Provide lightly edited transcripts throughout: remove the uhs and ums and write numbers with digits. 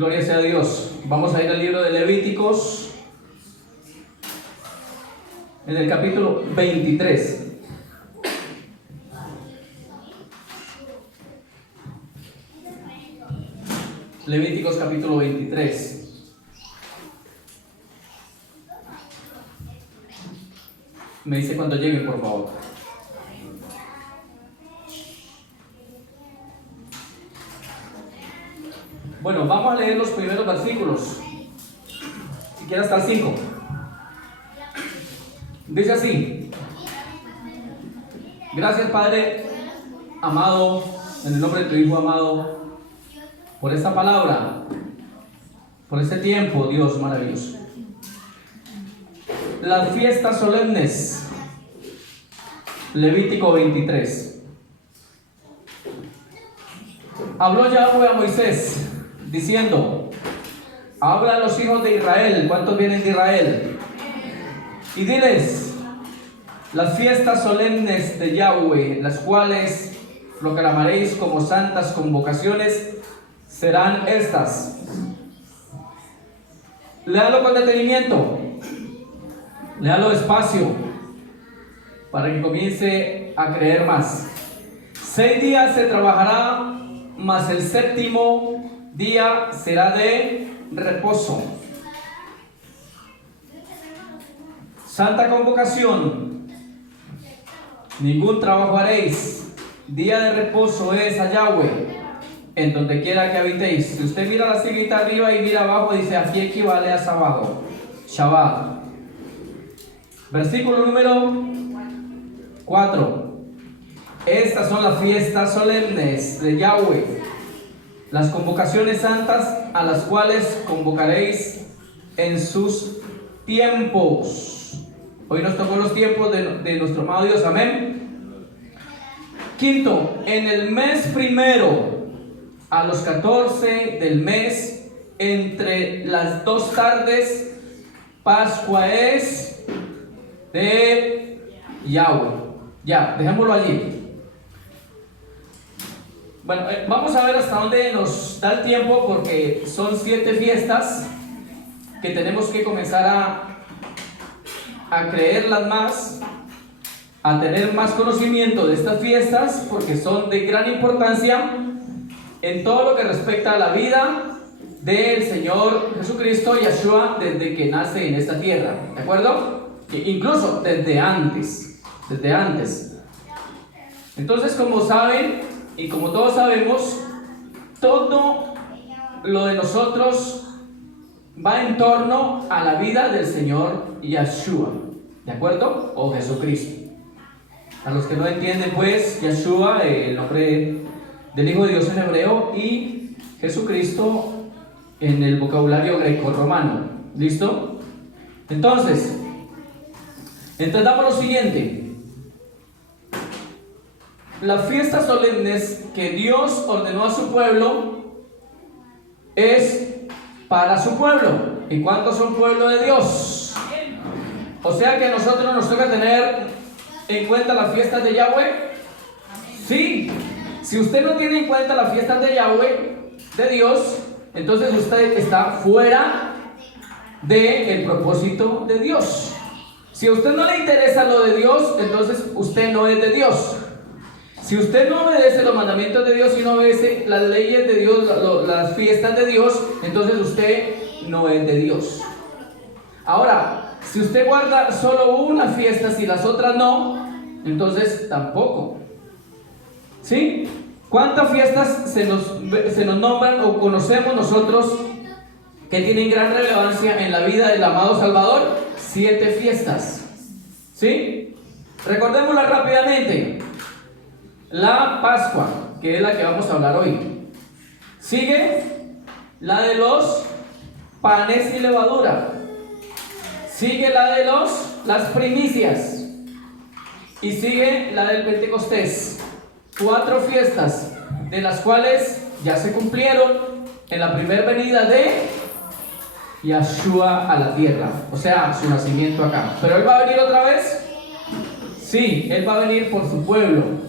Gloria sea a Dios. Vamos a ir al libro de Levíticos, en el capítulo 23. Levíticos capítulo 23. Me dice cuando lleguen, por favor. Bueno, vamos a leer los primeros versículos, siquiera hasta el 5. Dice así: gracias, Padre amado, en el nombre de tu Hijo amado, por esta palabra, por este tiempo, Dios maravilloso. Las fiestas solemnes, Levítico 23. Habló Yahweh a Moisés, diciendo: habla a los hijos de Israel. ¿Cuántos vienen de Israel? Y diles: las fiestas solemnes de Yahweh, las cuales proclamaréis como santas convocaciones, serán estas. Léalo con detenimiento, léalo despacio, para que comience a creer más. 6 días se trabajará, mas el séptimo día será de reposo. Santa convocación: ningún trabajo haréis. Día de reposo es a Yahweh, en donde quiera que habitéis. Si usted mira la siglita arriba y mira abajo, dice: aquí equivale a sábado, Shabbat. Versículo número 4. Estas son las fiestas solemnes de Yahweh, las convocaciones santas a las cuales convocaréis en sus tiempos. Hoy nos tocó los tiempos de nuestro amado Dios, amén. 5. En el mes primero, a los 14 del mes, entre las 2 tardes, Pascua es de Yahweh. Ya, dejémoslo allí. Bueno, vamos a ver hasta dónde nos da el tiempo, porque son 7 fiestas que tenemos que comenzar a creerlas más, a tener más conocimiento de estas fiestas, porque son de gran importancia en todo lo que respecta a la vida del Señor Jesucristo, Yeshua, desde que nace en esta tierra, ¿de acuerdo? Incluso desde antes. Entonces, como saben, y como todos sabemos, todo lo de nosotros va en torno a la vida del Señor Yeshua, ¿de acuerdo? O Jesucristo. A los que no entienden, pues, Yeshua, el nombre del Hijo de Dios en hebreo, y Jesucristo en el vocabulario greco-romano. ¿Listo? Entonces, entendamos lo siguiente. Las fiestas solemnes que Dios ordenó a su pueblo es para su pueblo. ¿Y cuántos son pueblo de Dios? O sea que a nosotros nos toca tener en cuenta las fiestas de Yahweh. Sí. Si usted no tiene en cuenta las fiestas de Yahweh, de Dios, entonces usted está fuera del propósito de Dios. Si a usted no le interesa lo de Dios, entonces usted no es de Dios. Si usted no obedece los mandamientos de Dios y no obedece las leyes de Dios, las fiestas de Dios, entonces usted no es de Dios. Ahora, si usted guarda solo una fiesta y las otras no, entonces tampoco. ¿Sí? ¿Cuántas fiestas se nos nombran o conocemos nosotros que tienen gran relevancia en la vida del amado Salvador? 7 fiestas. ¿Sí? Recordémoslas rápidamente. La Pascua, que es la que vamos a hablar hoy. Sigue la de los panes y levadura. Sigue la de las primicias. Y sigue la del Pentecostés. 4 fiestas, de las cuales ya se cumplieron en la primera venida de Yeshua a la tierra, o sea, su nacimiento acá. ¿Pero Él va a venir otra vez? Sí, Él va a venir por su pueblo.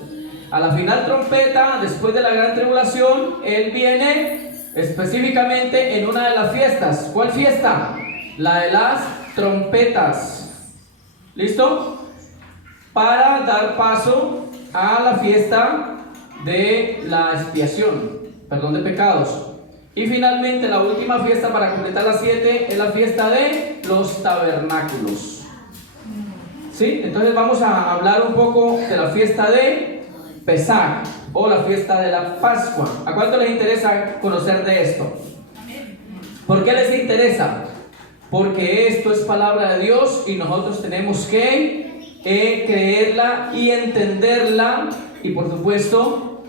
A la final trompeta, después de la gran tribulación, Él viene específicamente en una de las fiestas. ¿Cuál fiesta? La de las trompetas. ¿Listo? Para dar paso a la fiesta de la expiación, perdón de pecados. Y finalmente la última fiesta para completar las 7 es la fiesta de los tabernáculos. ¿Sí? Entonces vamos a hablar un poco de la fiesta de Pesaj o la fiesta de la Pascua. ¿A cuánto les interesa conocer de esto? ¿Por qué les interesa? Porque esto es palabra de Dios y nosotros tenemos que creerla y entenderla y por supuesto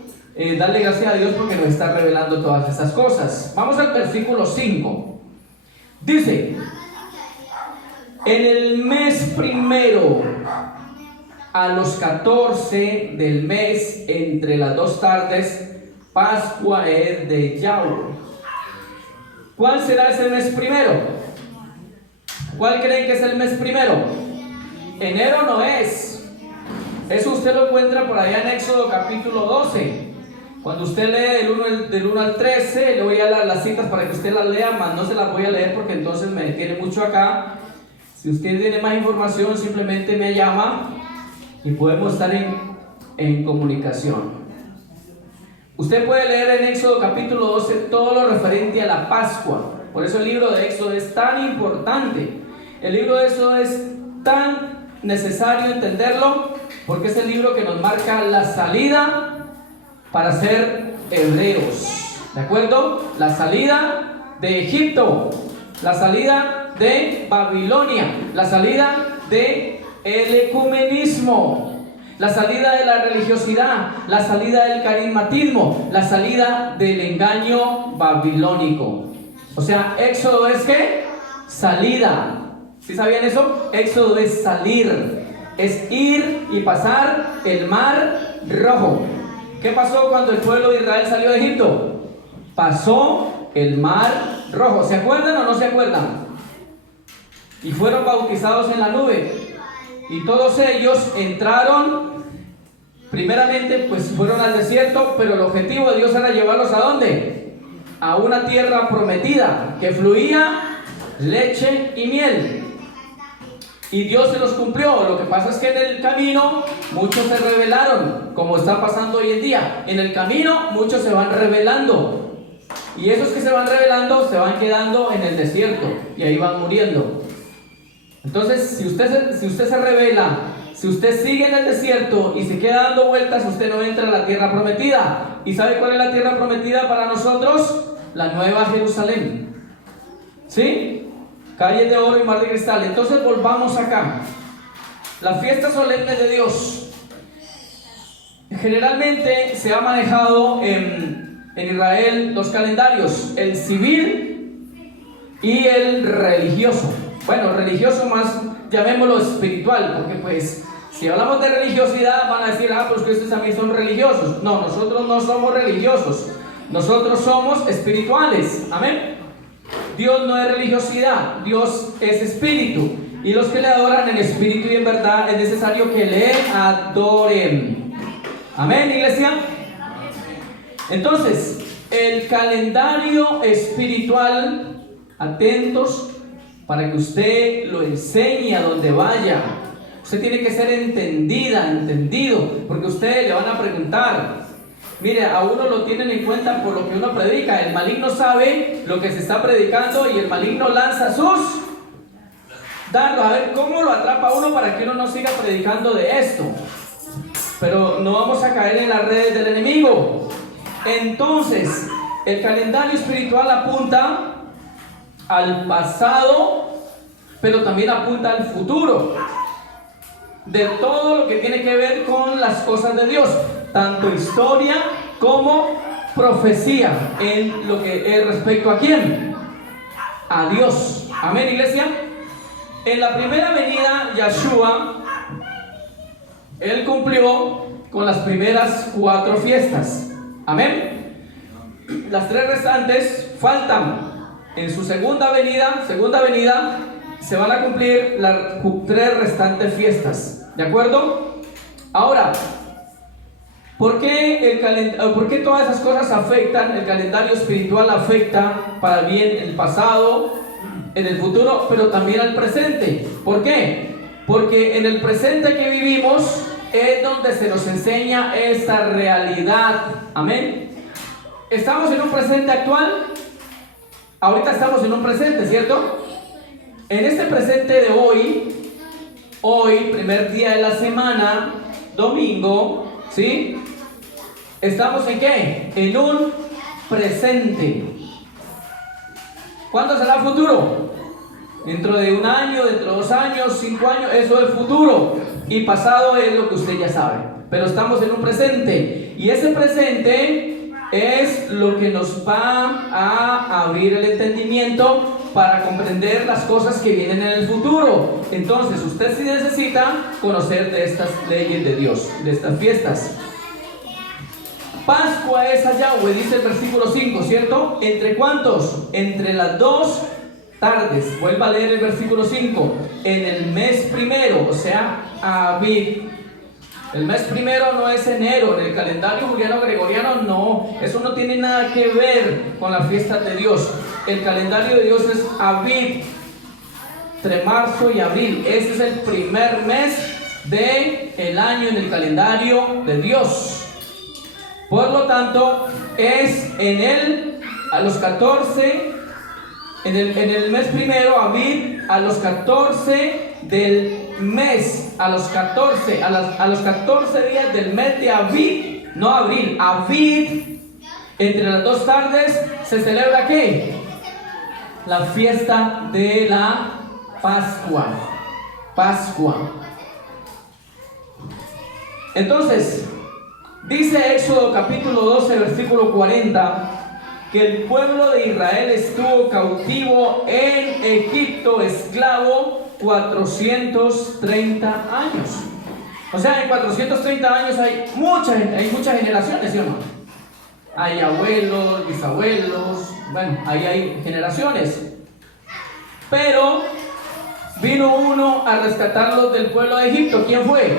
darle gracias a Dios porque nos está revelando todas estas cosas. Vamos al versículo 5. Dice: en el mes primero, a los 14 del mes, entre las 2 tardes, Pascua es de Yahweh. ¿Cuál será ese mes primero? ¿Cuál creen que es el mes primero? Enero no es. Eso usted lo encuentra por allá en Éxodo capítulo 12. Cuando usted lee del 1 al 13, le voy a dar las citas para que usted las lea, más no se las voy a leer porque entonces me detiene mucho acá. Si usted tiene más información, simplemente me llama y podemos estar en comunicación. Usted puede leer en Éxodo capítulo 12 todo lo referente a la Pascua. Por eso el libro de Éxodo es tan importante. El libro de Éxodo es tan necesario entenderlo porque es el libro que nos marca la salida para ser hebreos, ¿de acuerdo? La salida de Egipto, la salida de Babilonia, la salida de el ecumenismo, la salida de la religiosidad, la salida del carismatismo, la salida del engaño babilónico. O sea, Éxodo es ¿qué? Salida. ¿Sí sabían eso? Éxodo es salir, es ir y pasar el mar rojo. ¿Qué pasó cuando el pueblo de Israel salió de Egipto? Pasó el mar rojo. ¿Se acuerdan o no se acuerdan? Y fueron bautizados en la nube. Y todos ellos entraron, primeramente pues fueron al desierto, pero el objetivo de Dios era llevarlos ¿a dónde? A una tierra prometida, que fluía leche y miel. Y Dios se los cumplió. Lo que pasa es que en el camino muchos se rebelaron, como está pasando hoy en día. En el camino muchos se van rebelando. Y esos que se van rebelando se van quedando en el desierto y ahí van muriendo. Entonces, si usted se rebela, si usted sigue en el desierto y se queda dando vueltas, usted no entra a la tierra prometida. ¿Y sabe cuál es la tierra prometida para nosotros? La Nueva Jerusalén. ¿Sí? Calles de oro y mar de cristal. Entonces volvamos acá. La fiesta solemne de Dios generalmente se ha manejado en Israel 2 calendarios: el civil y el religioso. Bueno, religioso más, llamémoslo espiritual, porque pues si hablamos de religiosidad van a decir, pues que ustedes también son religiosos. No, nosotros no somos religiosos, nosotros somos espirituales. Amén. Dios no es religiosidad, Dios es espíritu. Y los que le adoran en espíritu y en verdad es necesario que le adoren. Amén, iglesia. Entonces, el calendario espiritual, atentos para que usted lo enseñe a donde vaya. Usted tiene que ser entendido, porque ustedes le van a preguntar. Mire, a uno lo tienen en cuenta por lo que uno predica. El maligno sabe lo que se está predicando y el maligno lanza sus dardos. A ver cómo lo atrapa a uno para que uno no siga predicando de esto. Pero no vamos a caer en las redes del enemigo. Entonces, el calendario espiritual apunta al pasado, pero también apunta al futuro. De todo lo que tiene que ver con las cosas de Dios, tanto historia como profecía, en lo que es respecto a quién, a Dios. Amén, iglesia. En la primera venida, Yahshua, él cumplió con las primeras 4 fiestas. Amén. Las 3 restantes faltan. En su segunda venida se van a cumplir las 3 restantes fiestas. ¿De acuerdo? Ahora, ¿Por qué todas esas cosas afectan? El calendario espiritual afecta para el bien el pasado, en el futuro, pero también al presente. ¿Por qué? Porque en el presente que vivimos es donde se nos enseña esta realidad. Amén. Estamos en un presente actual. Ahorita estamos en un presente, ¿cierto? En este presente de hoy, primer día de la semana, domingo, ¿sí? ¿Estamos en qué? En un presente. ¿Cuándo será futuro? Dentro de un año, dentro de 2 años, 5 años, eso es futuro. Y pasado es lo que usted ya sabe. Pero estamos en un presente. Y ese presente es lo que nos va a abrir el entendimiento para comprender las cosas que vienen en el futuro. Entonces, usted sí necesita conocer de estas leyes de Dios, de estas fiestas. Pascua es a Yahweh, dice el versículo 5, ¿cierto? ¿Entre cuántos? Entre las 2 tardes. Vuelva a leer el versículo 5. En el mes primero, o sea, Abib. El mes primero no es enero, en el calendario juliano gregoriano no, eso no tiene nada que ver con las fiestas de Dios. El calendario de Dios es Abib, entre marzo y abril. Ese es el primer mes del año en el calendario de Dios. Por lo tanto, es a los 14, en el mes primero, Abib, a los 14 del mes, a los 14 días del mes de Abib, no abril, Abib, entre las 2 tardes, se celebra ¿qué? La fiesta de la Pascua. Entonces, dice Éxodo capítulo 12, versículo 40, que el pueblo de Israel estuvo cautivo en Egipto, esclavo, 430 años. O sea, en 430 años hay muchas generaciones, ¿sí o no? Hay abuelos, bisabuelos, bueno, ahí hay generaciones. Pero vino uno a rescatarlos del pueblo de Egipto. ¿Quién fue?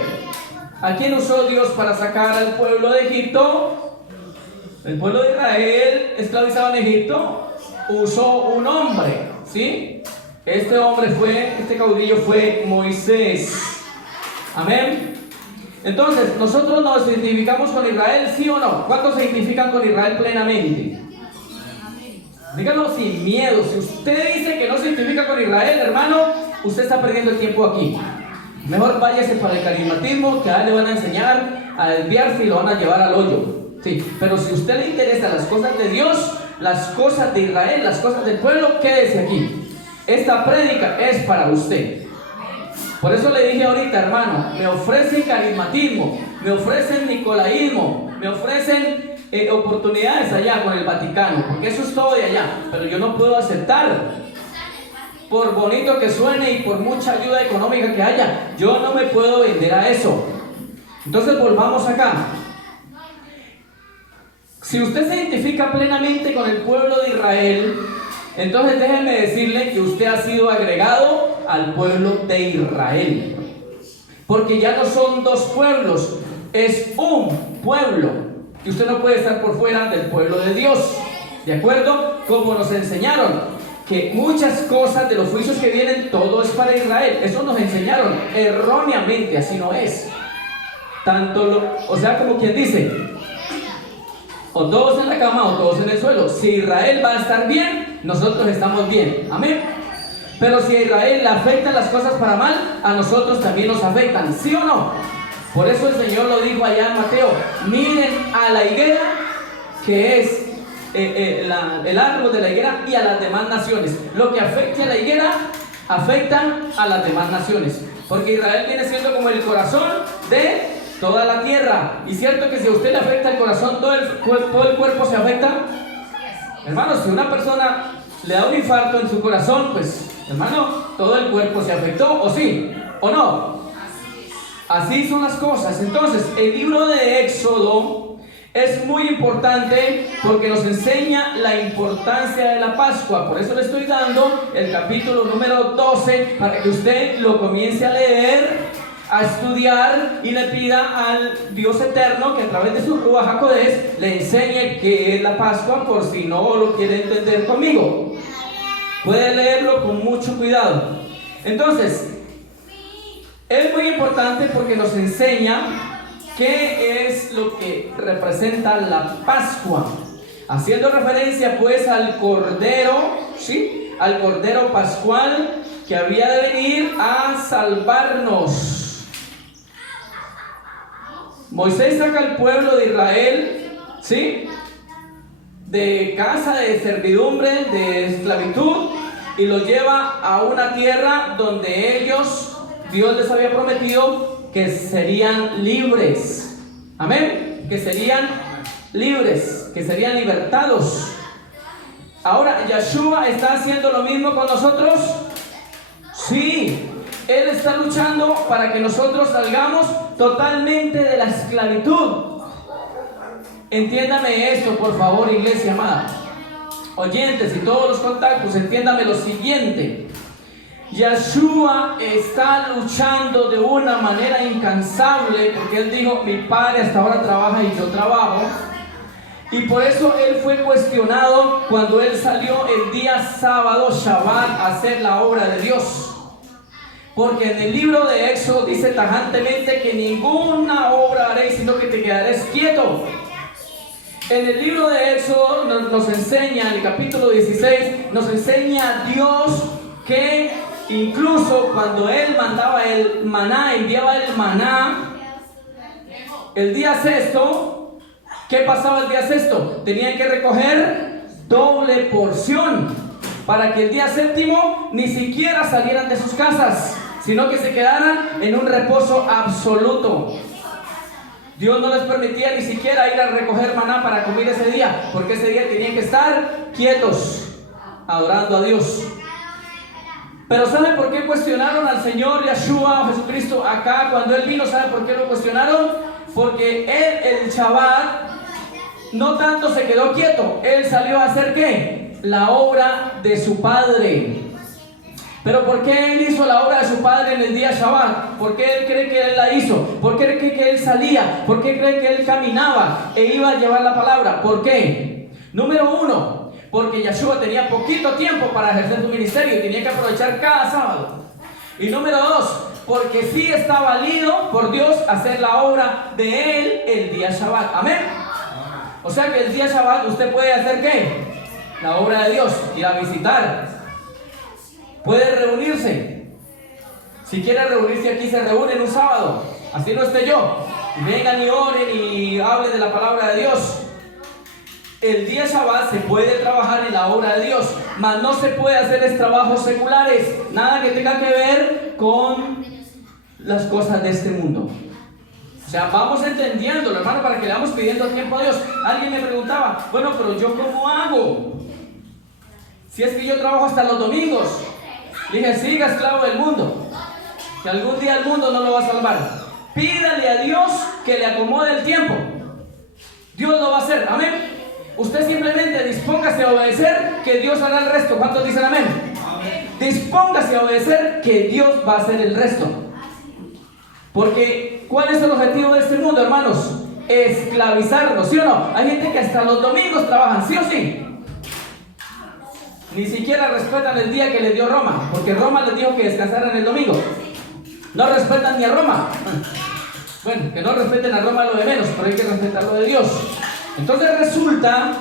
¿A quién usó Dios para sacar al pueblo de Egipto? El pueblo de Israel, esclavizado en Egipto, usó un hombre, ¿sí? Este caudillo fue Moisés. Amén. Entonces, nosotros nos identificamos con Israel, ¿sí o no? ¿Cuántos se identifican con Israel plenamente? Díganlo sin miedo. Si usted dice que no se identifica con Israel, hermano, usted está perdiendo el tiempo aquí. Mejor váyase para el carismatismo, que a él le van a enseñar a desviarse y lo van a llevar al hoyo. Sí, pero si a usted le interesan las cosas de Dios, las cosas de Israel, las cosas del pueblo, quédese aquí. Esta prédica es para usted. Por eso le dije ahorita, hermano, me ofrecen carismatismo, me ofrecen nicolaísmo, me ofrecen oportunidades allá con el Vaticano, porque eso es todo de allá, pero yo no puedo aceptar. Por bonito que suene y por mucha ayuda económica que haya, yo no me puedo vender a eso. Entonces volvamos acá. Si usted se identifica plenamente con el pueblo de Israel, entonces déjeme decirle que usted ha sido agregado al pueblo de Israel. Porque ya no son 2 pueblos, es un pueblo. Y usted no puede estar por fuera del pueblo de Dios. ¿De acuerdo? Como nos enseñaron, que muchas cosas de los juicios que vienen, todo es para Israel. Eso nos enseñaron erróneamente, así no es. O sea, como quien dice, o todos en la cama o todos en el suelo. Si Israel va a estar bien, nosotros estamos bien. Amén. Pero si a Israel le afectan las cosas para mal, a nosotros también nos afectan. ¿Sí o no? Por eso el Señor lo dijo allá en Mateo: miren a la higuera, que es el árbol de la higuera, y a las demás naciones. Lo que afecte a la higuera afecta a las demás naciones, porque Israel viene siendo como el corazón de toda la tierra. Y cierto que si a usted le afecta el corazón, todo el cuerpo se afecta. Hermano, si una persona le da un infarto en su corazón, pues hermano, todo el cuerpo se afectó, ¿o sí? ¿O no? Así son las cosas. Entonces, el libro de Éxodo es muy importante porque nos enseña la importancia de la Pascua. Por eso le estoy dando el capítulo número 12 para que usted lo comience a leer a estudiar y le pida al Dios eterno que a través de su Ruach HaKodesh le enseñe qué es la Pascua, por si no lo quiere entender conmigo. Puede leerlo con mucho cuidado. Entonces, es muy importante porque nos enseña qué es lo que representa la Pascua, haciendo referencia pues al Cordero, ¿sí? Al Cordero Pascual que había de venir a salvarnos. Moisés saca al pueblo de Israel, ¿sí?, de casa de servidumbre, de esclavitud, y los lleva a una tierra donde ellos, Dios les había prometido que serían libres. Amén. Que serían libres, que serían libertados. Ahora, ¿Yeshua está haciendo lo mismo con nosotros? Sí. Él está luchando para que nosotros salgamos totalmente de la esclavitud. Entiéndame esto, por favor, iglesia amada. Oyentes y todos los contactos, entiéndame lo siguiente. Yeshua está luchando de una manera incansable, porque Él dijo, mi Padre hasta ahora trabaja y yo trabajo. Y por eso Él fue cuestionado cuando Él salió el día sábado, Shabbat, a hacer la obra de Dios. Porque en el libro de Éxodo dice tajantemente que ninguna obra haréis, sino que te quedaréis quieto. En el libro de Éxodo nos enseña, en el capítulo 16, nos enseña Dios que incluso cuando Él mandaba el maná, enviaba el maná, el día sexto, ¿qué pasaba el día sexto? Tenían que recoger doble porción para que el día séptimo ni siquiera salieran de sus casas, sino que se quedaran en un reposo absoluto. Dios no les permitía ni siquiera ir a recoger maná para comer ese día, porque ese día tenían que estar quietos, adorando a Dios. Pero ¿saben por qué cuestionaron al Señor Yeshua, Jesucristo, acá cuando Él vino? ¿Saben por qué lo cuestionaron? Porque Él, el Shabbat, no tanto se quedó quieto, Él salió a hacer ¿qué? La obra de su Padre. Pero ¿por qué Él hizo la obra de su Padre en el día Shabbat? ¿Por qué Él cree que Él la hizo? ¿Por qué cree que Él salía? ¿Por qué cree que Él caminaba e iba a llevar la palabra? ¿Por qué? Número uno, porque Yeshua tenía poquito tiempo para ejercer su ministerio y tenía que aprovechar cada sábado. Y número dos, porque sí está valido por Dios hacer la obra de Él el día Shabbat. Amén. O sea que el día Shabbat usted puede hacer ¿qué? La obra de Dios, ir a visitar. Puede reunirse. Si quiere reunirse aquí, se reúnen un sábado. Así no esté yo. Vengan y oren y hablen de la palabra de Dios. El día Shabbat se puede trabajar en la obra de Dios, mas no se puede hacer trabajos seculares. Nada que tenga que ver con las cosas de este mundo. O sea, vamos entendiéndolo, hermano, para que le vamos pidiendo tiempo a Dios. Alguien me preguntaba, bueno, pero ¿yo cómo hago? Si es que yo trabajo hasta los domingos. Dije, siga esclavo del mundo, que algún día el mundo no lo va a salvar. Pídale a Dios que le acomode el tiempo. Dios lo va a hacer, amén. Usted simplemente dispóngase a obedecer, que Dios hará el resto. ¿Cuántos dicen amén? Amén. Dispóngase a obedecer, que Dios va a hacer el resto. Porque, ¿cuál es el objetivo de este mundo, hermanos? Esclavizarnos, ¿sí o no? Hay gente que hasta los domingos trabajan, ¿sí o sí? Ni siquiera respetan el día que le dio Roma, porque Roma les dijo que descansaran el domingo. No respetan ni a Roma. Bueno, que no respeten a Roma lo de menos, pero hay que respetar lo de Dios. Entonces resulta,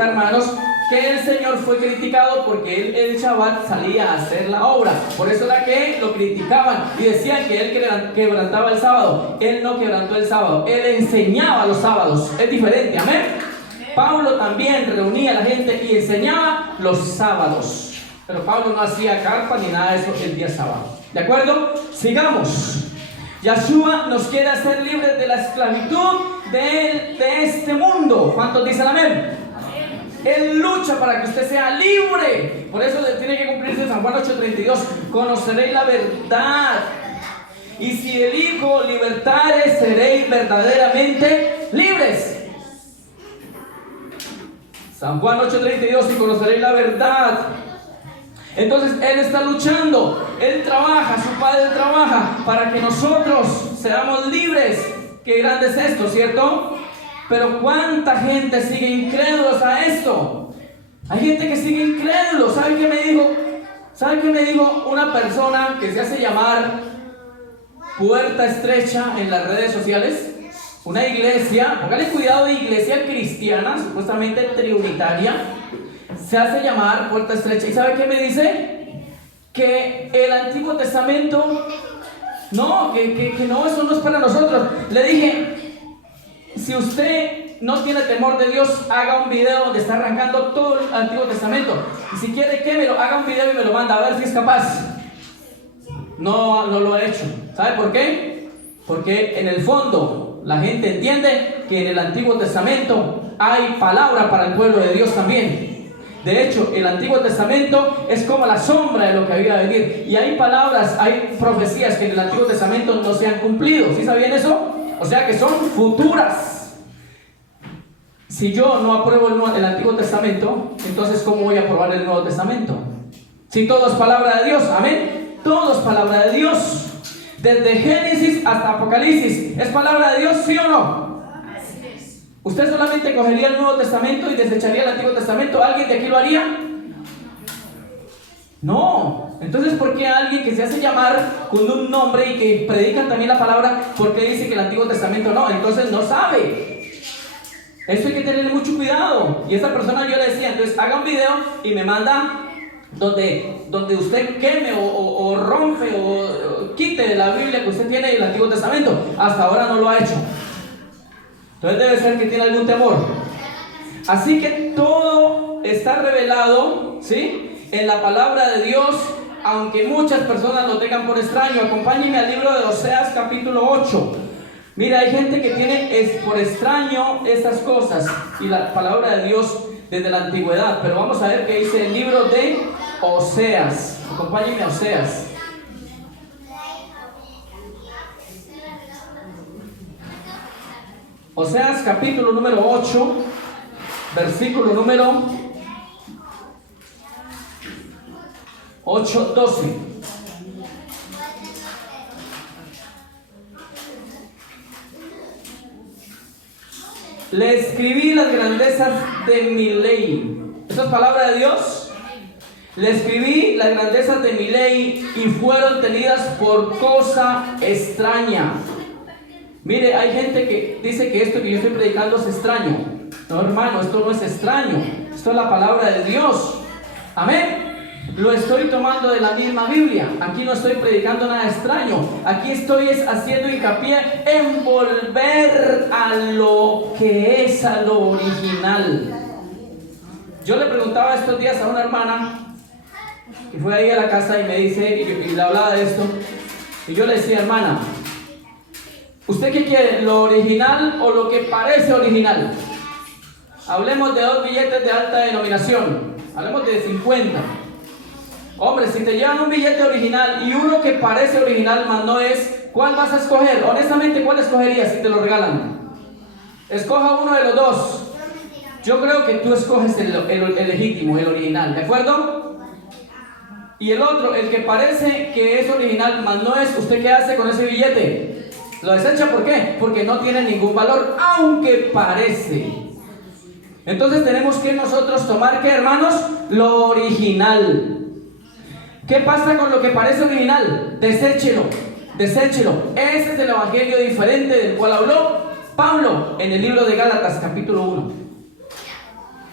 hermanos, que el Señor fue criticado porque Él el Shabbat salía a hacer la obra. Por eso era que lo criticaban y decían que Él quebrantaba el sábado. Él no quebrantó el sábado, Él enseñaba los sábados. Es diferente, amén. Pablo también reunía a la gente y enseñaba los sábados. Pero Pablo no hacía carpa ni nada de eso el día sábado. ¿De acuerdo? Sigamos. Yeshua nos quiere hacer libres de la esclavitud de este mundo. ¿Cuántos dicen amén? Él lucha para que usted sea libre. Por eso tiene que cumplirse San Juan 8:32. Conoceréis la verdad, y si el Hijo libertare, seréis verdaderamente libres. San Juan 8:32. Y conoceréis la verdad. Entonces Él está luchando, Él trabaja, su Padre trabaja para que nosotros seamos libres. Qué grande es esto, ¿cierto? Pero ¿cuánta gente sigue incrédulos a esto? Hay gente que sigue incrédulo. ¿Sabe qué me dijo? ¿Sabe qué me dijo una persona que se hace llamar Puerta Estrecha en las redes sociales? Una iglesia, póngale cuidado, de iglesia cristiana, supuestamente trinitaria, se hace llamar Puerta Estrecha. ¿Y sabe qué me dice? Que el Antiguo Testamento, no, que no, eso no es para nosotros. Le dije, si usted no tiene temor de Dios, haga un video donde está arrancando todo el Antiguo Testamento. Y si quiere que me lo haga un video y me lo manda a ver si es capaz. No lo he hecho. ¿Sabe por qué? Porque en el fondo la gente entiende que en el Antiguo Testamento hay palabra para el pueblo de Dios también. De hecho, el Antiguo Testamento es como la sombra de lo que había de venir. Y hay palabras, hay profecías que en el Antiguo Testamento no se han cumplido. ¿Sí sabían eso? O sea que son futuras. Si yo no apruebo el Antiguo Testamento, entonces ¿cómo voy a aprobar el Nuevo Testamento? Si todo es palabra de Dios, amén. Todo es palabra de Dios. Desde Génesis hasta Apocalipsis, ¿es palabra de Dios, sí o no? ¿Usted solamente cogería el Nuevo Testamento y desecharía el Antiguo Testamento? ¿Alguien de aquí lo haría? No. Entonces, ¿por qué alguien que se hace llamar con un nombre y que predican también la palabra, por qué dice que el Antiguo Testamento no? Entonces no sabe. Eso hay que tener mucho cuidado. Y esta persona yo le decía, entonces haga un video y me manda donde usted queme o rompe o quite de la Biblia que usted tiene el Antiguo Testamento. Hasta ahora no lo ha hecho. Entonces debe ser que tiene algún temor. Así que todo está revelado, ¿sí?, en la palabra de Dios, aunque muchas personas lo tengan por extraño. Acompáñenme al libro de Oseas capítulo 8. Mira, hay gente que tiene por extraño estas cosas y la palabra de Dios desde la antigüedad. Pero vamos a ver qué dice el libro de Oseas. Acompáñenme a Oseas. Oseas capítulo número 8, versículo número 8:12. Le escribí las grandezas de mi ley. ¿Esa es palabra de Dios? Le escribí las grandezas de mi ley y fueron tenidas por cosa extraña. Mire, hay gente que dice que esto que yo estoy predicando es extraño. No, hermano, esto no es extraño. Esto es la palabra de Dios. Amén. Lo estoy tomando de la misma Biblia. Aquí no estoy predicando nada extraño. Aquí estoy haciendo hincapié en volver a lo que es, a lo original. Yo le preguntaba estos días a una hermana que fue ahí a la casa y me dice, y le hablaba de esto, y yo le decía, hermana, ¿usted qué quiere? ¿Lo original o lo que parece original? Hablemos de 2 billetes de alta denominación. Hablemos de 50. Hombre, si te llevan un billete original y uno que parece original, más no es, ¿cuál vas a escoger? Honestamente, ¿cuál escogerías si te lo regalan? Escoja uno de los dos. Yo creo que tú escoges el legítimo, el original, ¿de acuerdo? Y el otro, el que parece que es original, más no es, ¿usted qué hace con ese billete? ¿Lo desecha? ¿Por qué? Porque no tiene ningún valor, aunque parece. Entonces tenemos que nosotros tomar, ¿qué, hermanos? Lo original. ¿Qué pasa con lo que parece original? Deséchelo, deséchelo. Ese es el evangelio diferente del cual habló Pablo en el libro de Gálatas capítulo 1.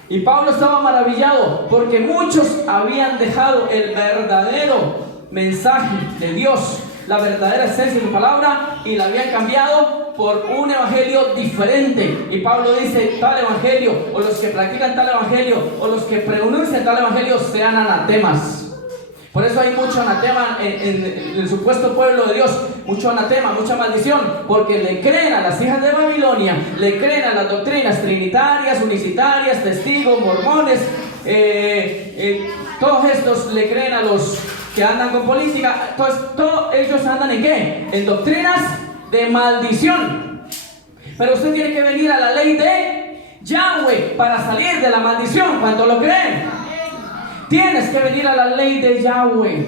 Y Pablo estaba maravillado porque muchos habían dejado el verdadero mensaje de Dios, la verdadera esencia de su palabra, y la habían cambiado por un evangelio diferente. Y Pablo dice, tal evangelio, o los que practican tal evangelio, o los que pronuncian tal evangelio, sean anatemas. Por eso hay mucho anatema en el supuesto pueblo de Dios, mucho anatema, mucha maldición, porque le creen a las hijas de Babilonia, le creen a las doctrinas trinitarias, unicitarias, testigos, mormones, todos estos le creen a los que andan con política. Entonces, todos ellos andan ¿en qué? En doctrinas de maldición. Pero usted tiene que venir a la ley de Yahweh para salir de la maldición. ¿Cuánto lo creen? Tienes que venir a la ley de Yahweh,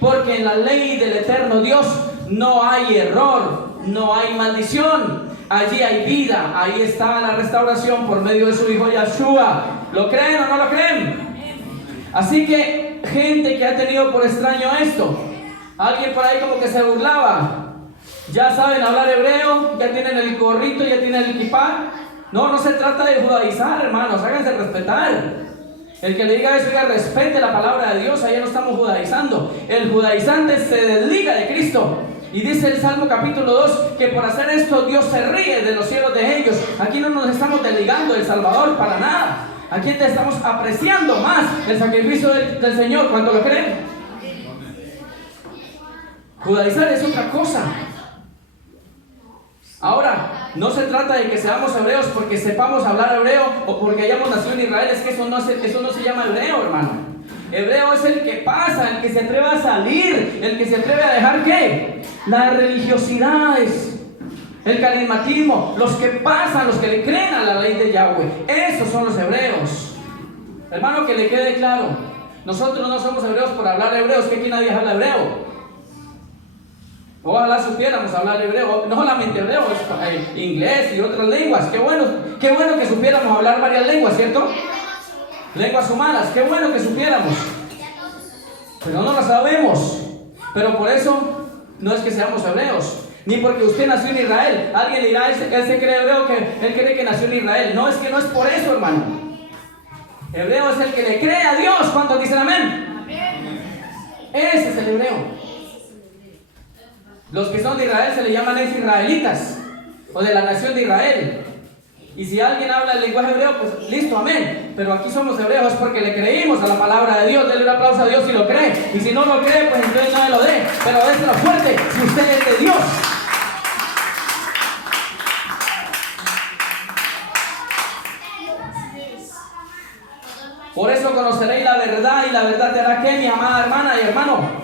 porque en la ley del eterno Dios no hay error, no hay maldición. Allí hay vida, ahí está la restauración por medio de su Hijo Yahshua. ¿Lo creen o no lo creen? Así que gente que ha tenido por extraño esto, alguien por ahí como que se burlaba, ya saben hablar hebreo, ya tienen el gorrito, ya tienen el kipá. No se trata de judaizar, hermanos, háganse respetar. El que le diga eso, diga respete la palabra de Dios, allá no estamos judaizando. El judaizante se desliga de Cristo. Y dice el Salmo capítulo 2 que por hacer esto Dios se ríe de los cielos de ellos. Aquí no nos estamos desligando del Salvador para nada. Aquí estamos apreciando más el sacrificio del Señor. ¿Cuánto lo creen? Judaizar es otra cosa. Ahora, no se trata de que seamos hebreos porque sepamos hablar hebreo o porque hayamos nacido en Israel. Es que eso no se llama hebreo, hermano. Hebreo es el que pasa, el que se atreve a salir, el que se atreve a dejar ¿qué? Las religiosidades, el carismatismo, los que pasan, los que le creen a la ley de Yahweh. Esos son los hebreos. Hermano, que le quede claro, nosotros no somos hebreos por hablar hebreo, es que aquí nadie habla hebreo. Ojalá supiéramos hablar hebreo, no solamente hebreo, es inglés y otras lenguas. Qué bueno que supiéramos hablar varias lenguas, ¿cierto? Lenguas humanas, qué bueno que supiéramos, pero no las sabemos. Pero por eso no es que seamos hebreos, ni porque usted nació en Israel. Alguien dirá, él se cree hebreo, que él cree que nació en Israel. No, es que no es por eso, hermano. Hebreo es el que le cree a Dios. ¿Cuántos dicen amén? Ese es el hebreo. Los que son de Israel se le llaman israelitas, o de la nación de Israel. Y si alguien habla el lenguaje hebreo, pues listo, amén. Pero aquí somos hebreos porque le creímos a la palabra de Dios. Denle un aplauso a Dios si lo cree. Y si no lo cree, pues entonces no me lo dé. Pero déselo fuerte si usted es de Dios. Por eso conoceréis la verdad, y la verdad te hará que, mi amada hermana y hermano,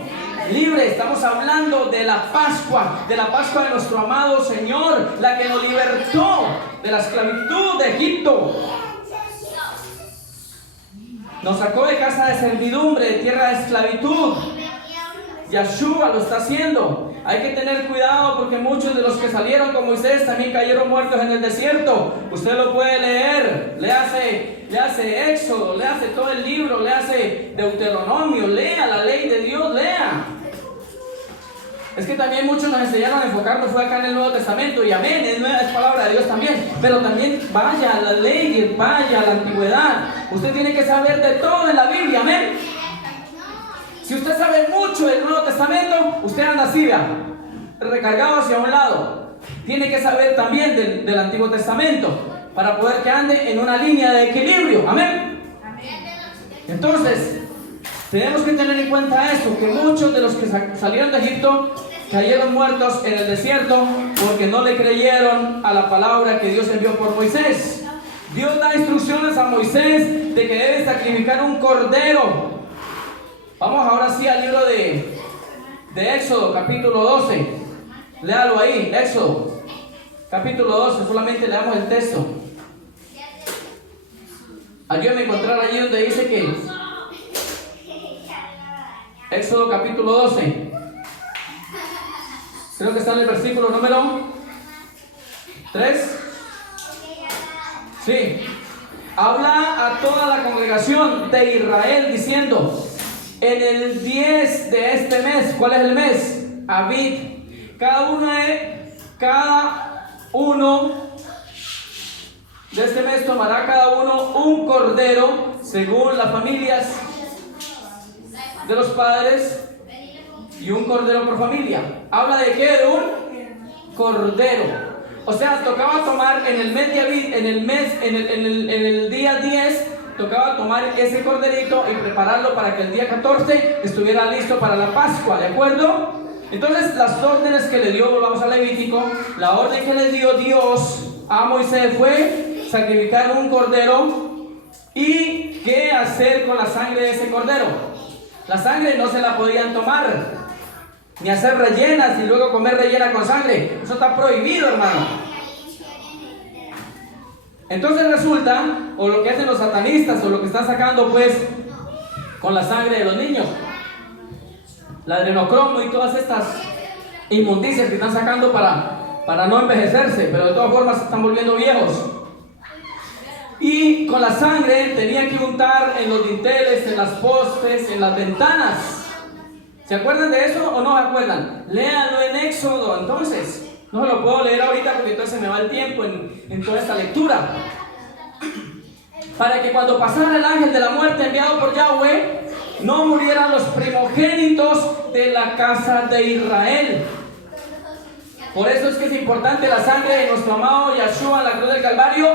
libre. Estamos hablando de la Pascua de nuestro amado Señor, la que nos libertó de la esclavitud de Egipto. Nos sacó de casa de servidumbre, de tierra de esclavitud. Yahshua lo está haciendo. Hay que tener cuidado porque muchos de los que salieron con Moisés también cayeron muertos en el desierto. Usted lo puede leer, le hace Éxodo, le hace todo el libro, le hace Deuteronomio, lea la ley de Dios, lea. Es que también muchos nos enseñaron a enfocarnos fue acá en el Nuevo Testamento, y amén, es palabra de Dios también, pero también vaya a la ley, vaya a la antigüedad. Usted tiene que saber de todo en la Biblia, amén. Si usted sabe mucho del Nuevo Testamento, usted anda así, vea, recargado hacia un lado. Tiene que saber también del Antiguo Testamento para poder que ande en una línea de equilibrio, amén. Entonces, tenemos que tener en cuenta esto, que muchos de los que salieron de Egipto cayeron muertos en el desierto porque no le creyeron a la palabra que Dios envió por Moisés. Dios da instrucciones a Moisés de que debe sacrificar un cordero. Vamos ahora sí al libro de Éxodo, capítulo 12. Léalo ahí, Éxodo, capítulo 12, solamente leamos el texto. Ayúdame a encontrar allí donde dice que Éxodo capítulo 12. Creo que está en el versículo número 3. Sí. Habla a toda la congregación de Israel diciendo: en el 10 de este mes, ¿cuál es el mes? Abid. Cada uno de este mes tomará cada uno un cordero según las familias de los padres, y un cordero por familia. ¿Habla de qué? De un cordero. O sea, tocaba tomar en el mes de Abid, en el día 10, tocaba tomar ese corderito y prepararlo para que el día 14 estuviera listo para la Pascua, ¿de acuerdo? Entonces, las órdenes que le dio, volvamos a Levítico, la orden que le dio Dios a Moisés fue sacrificar un cordero. ¿Y qué hacer con la sangre de ese cordero? La sangre no se la podían tomar, ni hacer rellenas y luego comer rellena con sangre. Eso está prohibido, hermano. Entonces resulta, o lo que hacen los satanistas, o lo que están sacando, pues, con la sangre de los niños. La adrenocromo y todas estas inmundicias que están sacando para no envejecerse, pero de todas formas se están volviendo viejos. Y con la sangre tenían que untar en los dinteles, en las postes, en las ventanas. ¿Se acuerdan de eso o no se acuerdan? Léanlo en Éxodo. Entonces, no se lo puedo leer ahorita porque entonces se me va el tiempo en toda esta lectura. Para que cuando pasara el ángel de la muerte enviado por Yahweh, no murieran los primogénitos de la casa de Israel. Por eso es que es importante la sangre de nuestro amado Yahshua en la cruz del Calvario.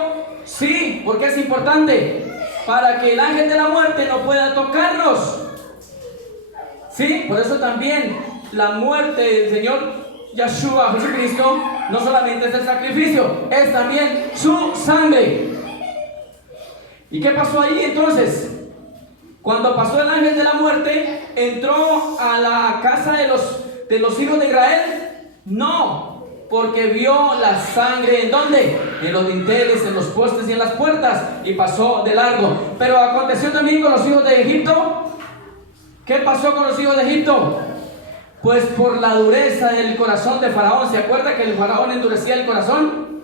Sí, porque es importante para que el ángel de la muerte no pueda tocarnos. Sí, por eso también la muerte del Señor Yahshua Jesucristo no solamente es el sacrificio, es también su sangre. ¿Y qué pasó ahí entonces? Cuando pasó el ángel de la muerte, ¿entró a la casa de los hijos de Israel? No, porque vio la sangre, ¿en dónde? En los dinteles, en los postes y en las puertas, y pasó de largo. Pero aconteció también con los hijos de Egipto. ¿Qué pasó con los hijos de Egipto? Pues por la dureza del corazón de Faraón. ¿Se acuerda que el Faraón endurecía el corazón?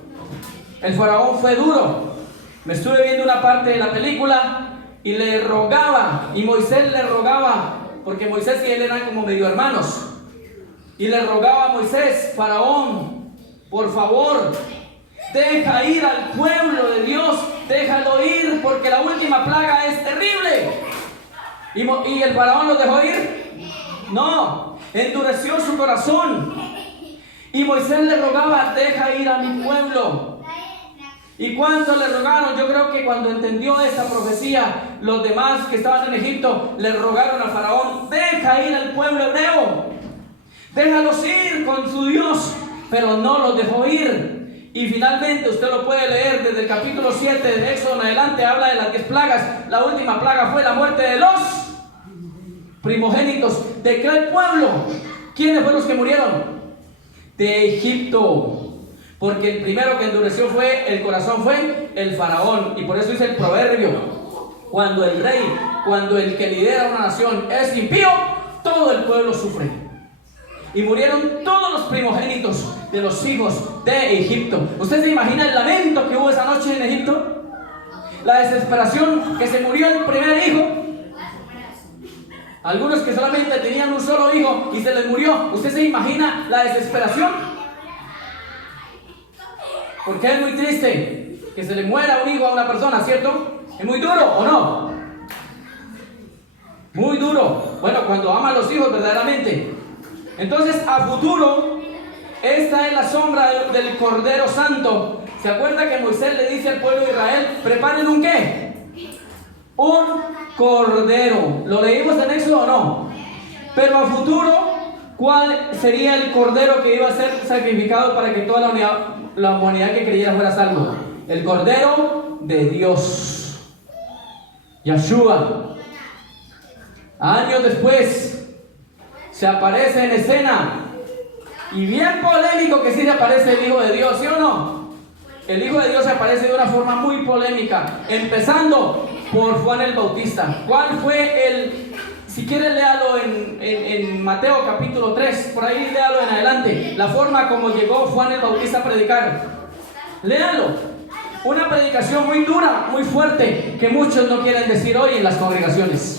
El Faraón fue duro. Me estuve viendo una parte de la película y le rogaba, y Moisés le rogaba, porque Moisés y él eran como medio hermanos, y le rogaba a Moisés: Faraón, por favor, deja ir al pueblo de Dios, déjalo ir, porque la última plaga es terrible. ¿Y el Faraón lo dejó ir? No, endureció su corazón. Y Moisés le rogaba: deja ir a mi pueblo. ¿Y cuánto le rogaron? Yo creo que cuando entendió esta profecía, los demás que estaban en Egipto le rogaron al Faraón: deja ir al pueblo hebreo, déjalos ir con su Dios. Pero no los dejó ir. Y finalmente usted lo puede leer desde el capítulo 7 de Éxodo en adelante, habla de las 10 plagas. La última plaga fue la muerte de los primogénitos. ¿De qué pueblo? ¿Quiénes fueron los que murieron? De Egipto. Porque el primero que endureció el corazón fue el Faraón. Y por eso dice el proverbio: cuando el rey, cuando el que lidera una nación es impío, todo el pueblo sufre. Y murieron todos los primogénitos de los hijos de Egipto. ¿Usted se imagina el lamento que hubo esa noche en Egipto? La desesperación, que se murió el primer hijo. Algunos que solamente tenían un solo hijo y se les murió. ¿Usted se imagina la desesperación? Porque es muy triste que se le muera un hijo a una persona, ¿cierto? ¿Es muy duro o no? Muy duro. Bueno, cuando ama a los hijos verdaderamente. Entonces, a futuro, esta es la sombra del Cordero Santo. ¿Se acuerda que Moisés le dice al pueblo de Israel: preparen un qué? Un cordero. ¿Lo leímos en Éxodo o no? Pero a futuro, ¿cuál sería el cordero que iba a ser sacrificado para que toda la humanidad que creyera fuera salvo? El Cordero de Dios, Yahshua. Años después se aparece en escena, y bien polémico que sí se aparece el Hijo de Dios, ¿sí o no? El Hijo de Dios se aparece de una forma muy polémica, empezando por Juan el Bautista. ¿Cuál fue si quieren léalo en Mateo capítulo 3, por ahí léalo en adelante, la forma como llegó Juan el Bautista a predicar? Léalo. Una predicación muy dura, muy fuerte, que muchos no quieren decir hoy en las congregaciones.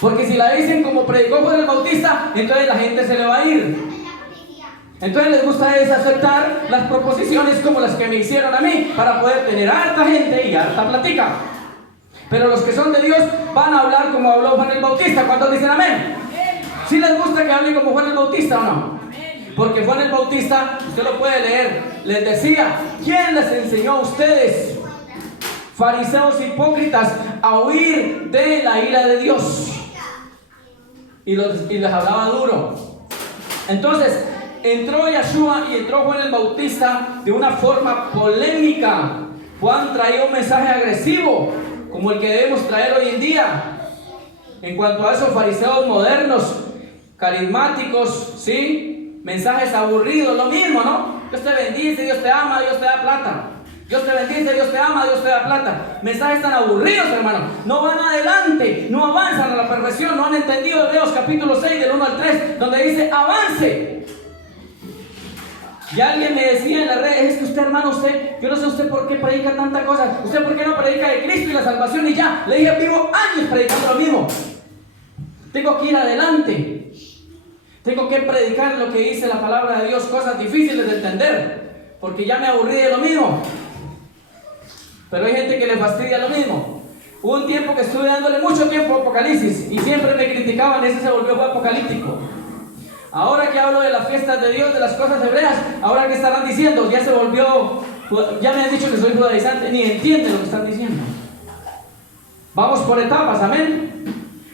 Porque si la dicen como predicó Juan el Bautista, entonces la gente se le va a ir. Entonces les gusta es aceptar las proposiciones como las que me hicieron a mí, para poder tener harta gente y harta plática. Pero los que son de Dios van a hablar como habló Juan el Bautista. ¿Cuántos dicen amén? ¿Sí les gusta que hablen como Juan el Bautista o no? Porque Juan el Bautista, usted lo puede leer, les decía: ¿quién les enseñó a ustedes, fariseos hipócritas, a huir de la ira de Dios? Y les hablaba duro. Entonces entró Yahshua y entró Juan el Bautista de una forma polémica. Juan traía un mensaje agresivo, como el que debemos traer hoy en día, en cuanto a esos fariseos modernos, carismáticos, ¿sí? Mensajes aburridos, lo mismo, ¿no? Dios te bendice, Dios te ama, Dios te da plata. Dios te bendice, Dios te ama, Dios te da plata. Mensajes tan aburridos, hermano. No van adelante, no avanzan a la perfección. No han entendido Hebreos capítulo 6 del 1 al 3, donde dice avance. Y alguien me decía en la red, es que usted, hermano, yo no sé usted por qué predica tanta cosa. ¿Usted por qué no predica de Cristo y la salvación y ya? Le dije, vivo años predicando lo mismo. Tengo que ir adelante. Tengo que predicar lo que dice la palabra de Dios, cosas difíciles de entender, porque ya me aburrí de lo mismo. Pero hay gente que le fastidia lo mismo. Hubo un tiempo que estuve dándole mucho tiempo a Apocalipsis y siempre me criticaban, ese se volvió apocalíptico. Ahora que hablo de las fiestas de Dios, de las cosas hebreas, ahora que estarán diciendo, ya se volvió, ya me han dicho que soy judaizante, ni entienden lo que están diciendo. Vamos por etapas, amén.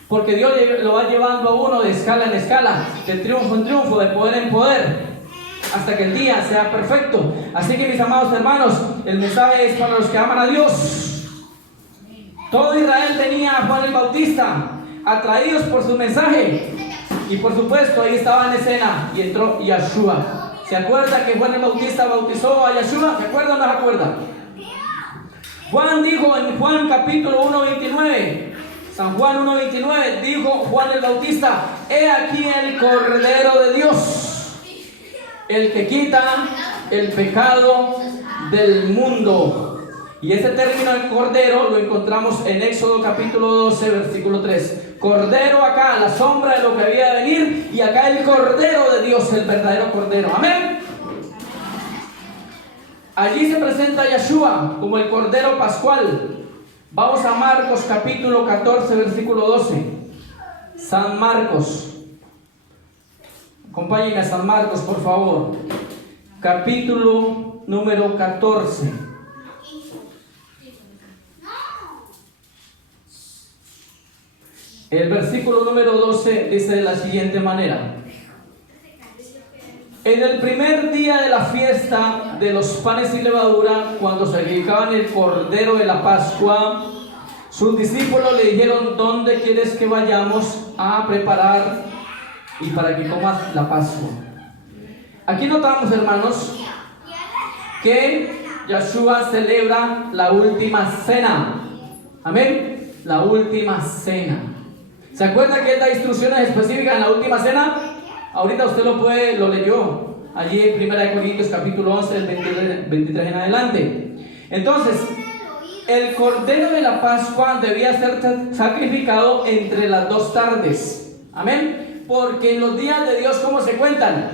Porque Dios lo va llevando a uno de escala en escala, de triunfo en triunfo, de poder en poder, hasta que el día sea perfecto. Así que mis amados hermanos, el mensaje es para los que aman a Dios. Todo Israel tenía a Juan el Bautista, atraídos por su mensaje. Y por supuesto, ahí estaba en escena y entró Yeshua. ¿Se acuerda que Juan el Bautista bautizó a Yeshua? ¿Se acuerda o no se acuerda? Juan dijo en Juan capítulo 1:29, San Juan 1:29, dijo Juan el Bautista: he aquí el Cordero de Dios, el que quita el pecado del mundo. Y ese término de cordero lo encontramos en Éxodo capítulo 12, versículo 3. Cordero acá, la sombra de lo que había de venir, y acá el Cordero de Dios, el verdadero Cordero. Amén. Allí se presenta Yeshua como el Cordero Pascual. Vamos a Marcos capítulo 14, versículo 12. San Marcos. Acompáñenme a San Marcos, por favor. Capítulo número 14. El versículo número 12 dice de la siguiente manera: en el primer día de la fiesta de los panes sin levadura, cuando sacrificaban el cordero de la Pascua, sus discípulos le dijeron: ¿dónde quieres que vayamos a preparar y para que comas la Pascua? Aquí notamos, hermanos, que Yeshua celebra la última cena. Amén. La última cena. ¿Se acuerda que él da instrucciones específicas en la última cena? Ahorita usted lo leyó allí en 1 Corintios capítulo 11, del 23 en adelante. Entonces, el cordero de la Pascua debía ser sacrificado entre las dos tardes. Amén. Porque los días de Dios, ¿cómo se cuentan?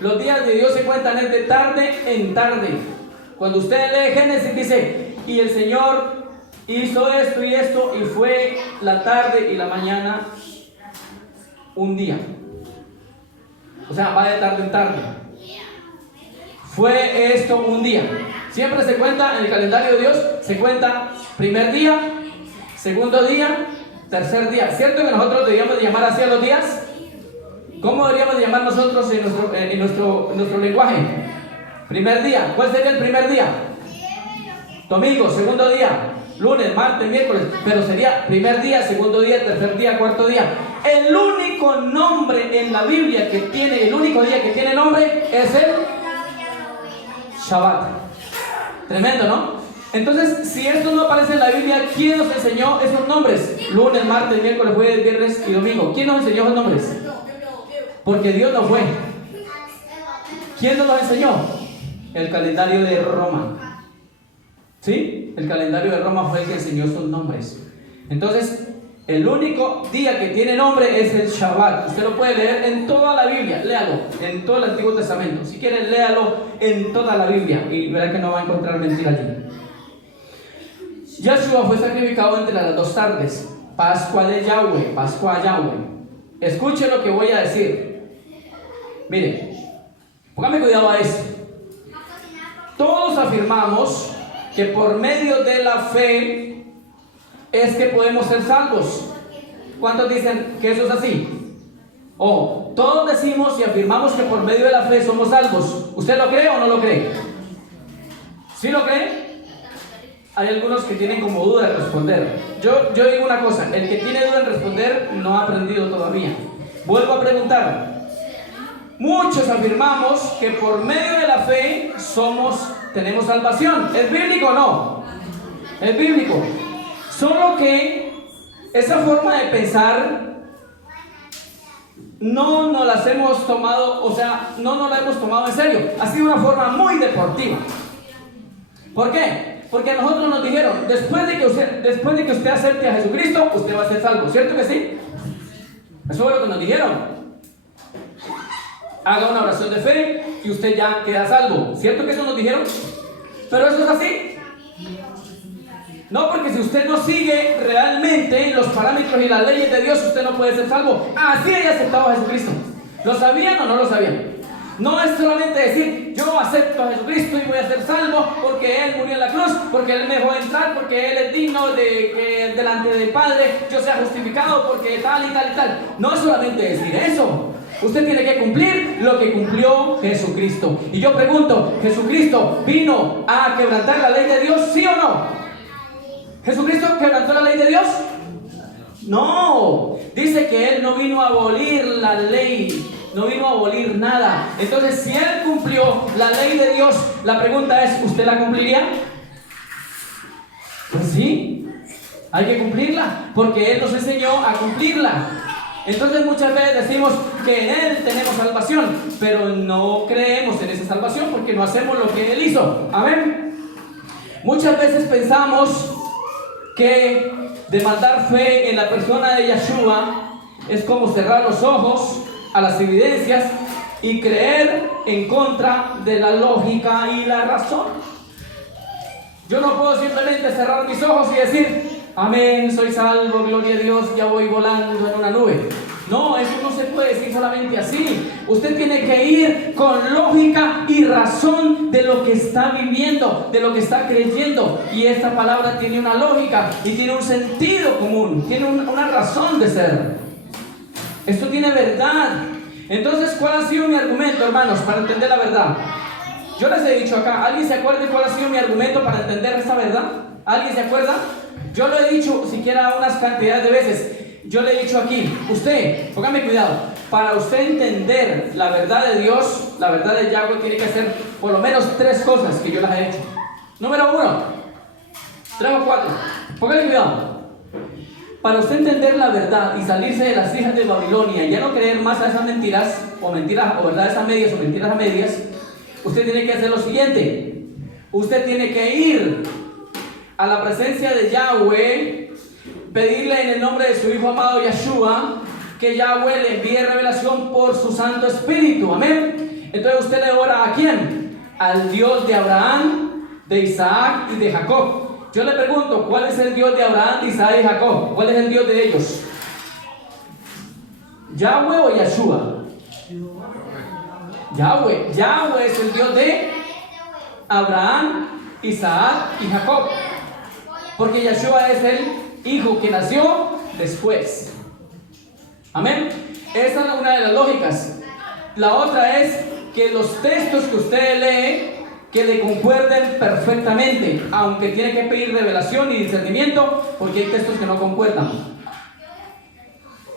Los días de Dios se cuentan es de tarde en tarde. Cuando usted lee Génesis dice: y el Señor hizo esto y esto, y fue la tarde y la mañana un día. O sea, va de tarde en tarde. Fue esto un día. Siempre se cuenta en el calendario de Dios, se cuenta primer día, segundo día, tercer día. ¿Cierto que nosotros deberíamos de llamar así a los días? ¿Cómo deberíamos de llamar nosotros en nuestro lenguaje? Primer día. ¿Cuál sería el primer día? Domingo. Segundo día, lunes, martes, miércoles. Pero sería primer día, segundo día, tercer día, cuarto día. El único nombre en la Biblia que tiene, el único día que tiene nombre es el Shabbat. Tremendo, ¿no? Entonces, si esto no aparece en la Biblia, ¿quién nos enseñó esos nombres? Lunes, martes, miércoles, jueves, viernes y domingo. ¿Quién nos enseñó esos nombres? Porque Dios no fue. ¿Quién nos los enseñó? El calendario de Roma. ¿Sí? El calendario de Roma fue el que enseñó estos nombres. Entonces, el único día que tiene nombre es el Shabbat. Usted lo puede leer en toda la Biblia. Léalo en todo el Antiguo Testamento. Si quiere, léalo en toda la Biblia y verá que no va a encontrar mentira allí. Yeshua fue sacrificado entre las dos tardes. Pascua de Yahweh, Pascua a Yahweh. Escuche lo que voy a decir. Mire, póngame cuidado a eso. Todos afirmamos que por medio de la fe es que podemos ser salvos. ¿Cuántos dicen que eso es así? Todos decimos y afirmamos que por medio de la fe somos salvos. ¿Usted lo cree o no lo cree? ¿Sí lo cree? Hay algunos que tienen como duda de responder. Yo digo una cosa: el que tiene duda en responder no ha aprendido todavía. Vuelvo a preguntar: muchos afirmamos que por medio de la fe tenemos salvación. ¿Es bíblico o no? Es bíblico. Solo que esa forma de pensar no nos las hemos tomado, no nos la hemos tomado en serio. Ha sido una forma muy deportiva. ¿Por qué? Porque a nosotros nos dijeron, después de que usted acepte a Jesucristo, usted va a ser salvo. ¿Cierto que sí? Eso fue lo que nos dijeron. Haga una oración de fe y usted ya queda salvo. ¿Cierto que eso nos dijeron? Pero eso es así. No, porque si usted no sigue realmente los parámetros y las leyes de Dios, usted no puede ser salvo. Así haya aceptado a Jesucristo. ¿Lo sabían o no lo sabían? No es solamente decir, yo acepto a Jesucristo y voy a ser salvo porque Él murió en la cruz, porque Él me dejó entrar, porque Él es digno de que delante del Padre yo sea justificado, porque tal y tal y tal. No es solamente decir eso. Usted tiene que cumplir lo que cumplió Jesucristo. Y yo pregunto, ¿Jesucristo vino a quebrantar la ley de Dios, sí o no? ¿Jesucristo quebrantó la ley de Dios? No. Dice que Él no vino a abolir la ley. No vino a abolir nada. Entonces, si Él cumplió la ley de Dios, la pregunta es, ¿usted la cumpliría? Pues sí, hay que cumplirla, porque Él nos enseñó a cumplirla. Entonces muchas veces decimos que en Él tenemos salvación, pero no creemos en esa salvación porque no hacemos lo que Él hizo. Amén. Muchas veces pensamos que demandar fe en la persona de Yeshua es como cerrar los ojos a las evidencias y creer en contra de la lógica y la razón. Yo no puedo simplemente cerrar mis ojos y decir, amén, soy salvo, gloria a Dios, ya voy volando en una nube. No, eso no se puede decir solamente así. Usted tiene que ir con lógica y razón de lo que está viviendo, de lo que está creyendo. Y esta palabra tiene una lógica y tiene un sentido común, tiene una razón de ser. Esto tiene verdad. Entonces, ¿cuál ha sido mi argumento, hermanos, para entender la verdad? Yo les he dicho acá, ¿alguien se acuerda de cuál ha sido mi argumento para entender esta verdad? ¿Alguien se acuerda? Yo lo he dicho siquiera unas cantidades de veces. Yo le he dicho aquí, usted, póngame cuidado, para usted entender la verdad de Dios, la verdad de Yahweh, tiene que hacer por lo menos 3 cosas que yo las he hecho. Número 1, 3 o 4, póngale cuidado. Para usted entender la verdad y salirse de las hijas de Babilonia, ya no creer más a esas mentiras, o verdades a medias, o mentiras a medias, usted tiene que hacer lo siguiente. Usted tiene que ir a la presencia de Yahweh, pedirle en el nombre de su Hijo amado Yeshua, que Yahweh le envíe revelación por su Santo Espíritu. Amén. Entonces usted le ora ¿a quién? Al Dios de Abraham, de Isaac y de Jacob. Yo le pregunto, ¿cuál es el Dios de Abraham, de Isaac y Jacob? ¿Cuál es el Dios de ellos? ¿Yahweh o Yeshua? Yahweh. Yahweh es el Dios de Abraham, Isaac y Jacob. Porque Yeshua es el hijo que nació después. Amén. Esa es una de las lógicas. La otra es que los textos que usted lee, que le concuerden perfectamente, aunque tiene que pedir revelación y discernimiento, porque hay textos que no concuerdan.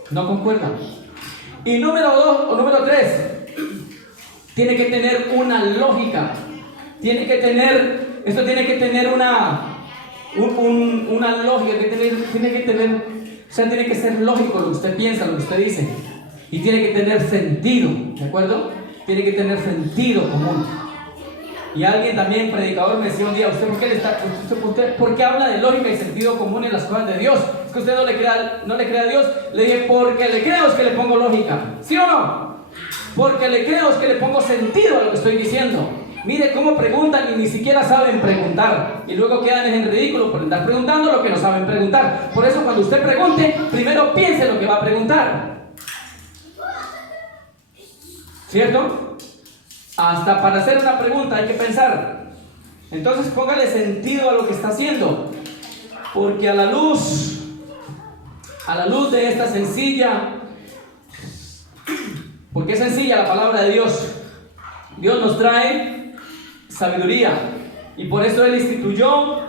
No concuerdan. Y número 2 o número 3, tiene que tener una lógica. Esto tiene que tener una lógica, tiene que ser lógico lo que usted piensa, lo que usted dice. Y tiene que tener sentido, ¿de acuerdo? Tiene que tener sentido común. Y alguien también, predicador, me decía un día, ¿usted por qué habla de lógica y sentido común en las cosas de Dios? Es que usted no le cree a Dios. Le dije, porque le creo es que le pongo lógica. ¿Sí o no? Porque le creo es que le pongo sentido a lo que estoy diciendo. Mire cómo preguntan y ni siquiera saben preguntar. Y luego quedan en ridículo por estar preguntando lo que no saben preguntar. Por eso cuando usted pregunte, primero piense lo que va a preguntar. ¿Cierto? Hasta para hacer una pregunta hay que pensar. Entonces póngale sentido a lo que está haciendo. Porque a la luz de esta sencilla, porque es sencilla la palabra de Dios, Dios nos trae sabiduría. Y por eso Él instituyó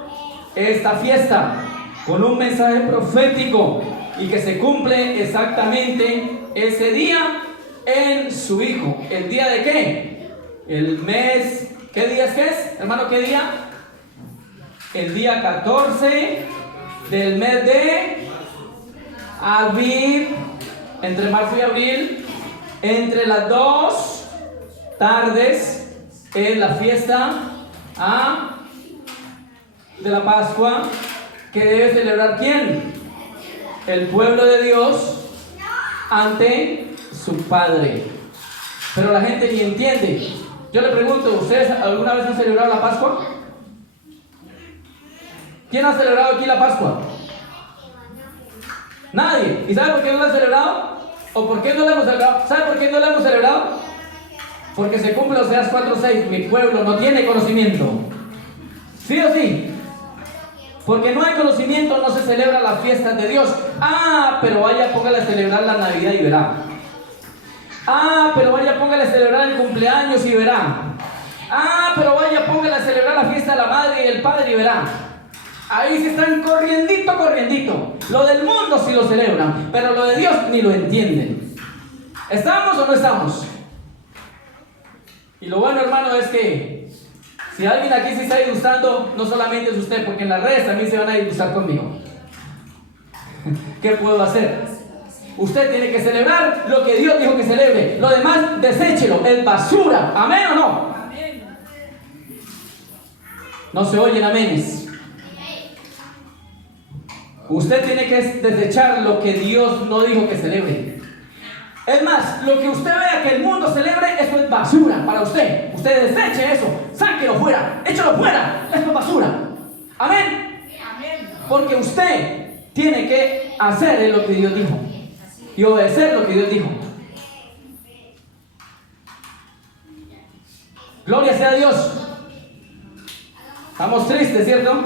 esta fiesta con un mensaje profético y que se cumple exactamente ese día en su Hijo. ¿El día de qué? El mes. ¿Qué día es que es? Hermano, ¿qué día? El día 14 del mes de abril. Entre marzo y abril, entre las 2 tardes, es la fiesta de la Pascua, que debe celebrar ¿quién? El pueblo de Dios ante su Padre. Pero la gente ni entiende. Yo le pregunto, ¿ustedes alguna vez han celebrado la Pascua? ¿Quién ha celebrado aquí la Pascua? Nadie. ¿Y sabe por qué no la han celebrado? ¿O por qué no la hemos celebrado? ¿Sabe por qué no la hemos celebrado? Porque se cumple Oseas 4:6. Mi pueblo no tiene conocimiento. ¿Sí o sí? Porque no hay conocimiento, no se celebra las fiestas de Dios. Pero vaya, póngale a celebrar la Navidad y verá. Pero vaya, póngale a celebrar el cumpleaños y verá. Pero vaya, póngale a celebrar la fiesta de la madre y del padre y verá. Ahí se están corriendito. Lo del mundo sí lo celebran, pero lo de Dios ni lo entienden. ¿Estamos o no estamos? Y lo bueno, hermano, es que si alguien aquí se está disgustando, no solamente es usted, porque en las redes también se van a disgustar conmigo. ¿Qué puedo hacer? Usted tiene que celebrar lo que Dios dijo que celebre. Lo demás, deséchelo, es basura. ¿Amén o no? No se oyen amenes. Usted tiene que desechar lo que Dios no dijo que celebre. Es más, lo que usted vea que el mundo celebre, eso es basura para usted. Usted deseche eso, sáquelo fuera, échalo fuera, eso es basura. Amén. Porque usted tiene que hacer lo que Dios dijo y obedecer lo que Dios dijo. Gloria sea a Dios. Estamos tristes, ¿cierto?